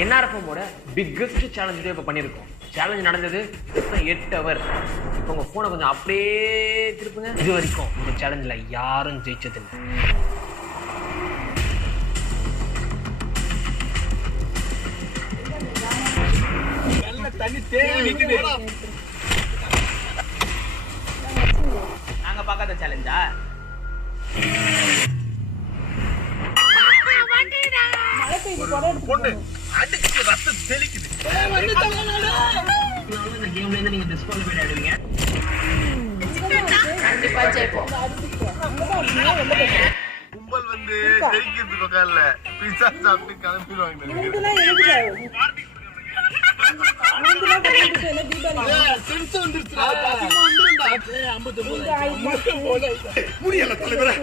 என்ஆர்எஃப்எம்மோட biggest challenge இப்போ பண்ணியிருக்கோம். Challenge நடந்தது 8 ஹவர். இப்போ உங்கள் ஃபோனை கொஞ்சம் அப்படியே திருப்புங்க. இது வரைக்கும் இந்த சேலஞ்சில் யாரும் ஜெயிச்சதில்லை. நாங்க பார்க்காத சேலஞ்சா? பொண்ணு அடிச்சு ரத்தம் தெளிக்குது. இந்த கேம்ல இருந்து நீங்க டிஸ்குவாலிஃபைட் ஆயிடுவீங்க. கண்டிப்பா ஜெயிப்போம். கும்பல் வந்து ஜெயிக்கிறது பக்கம்ல பீஸா சாப்பிட்டு கிளம்பிடுவாங்க. முடியல தலைவரே.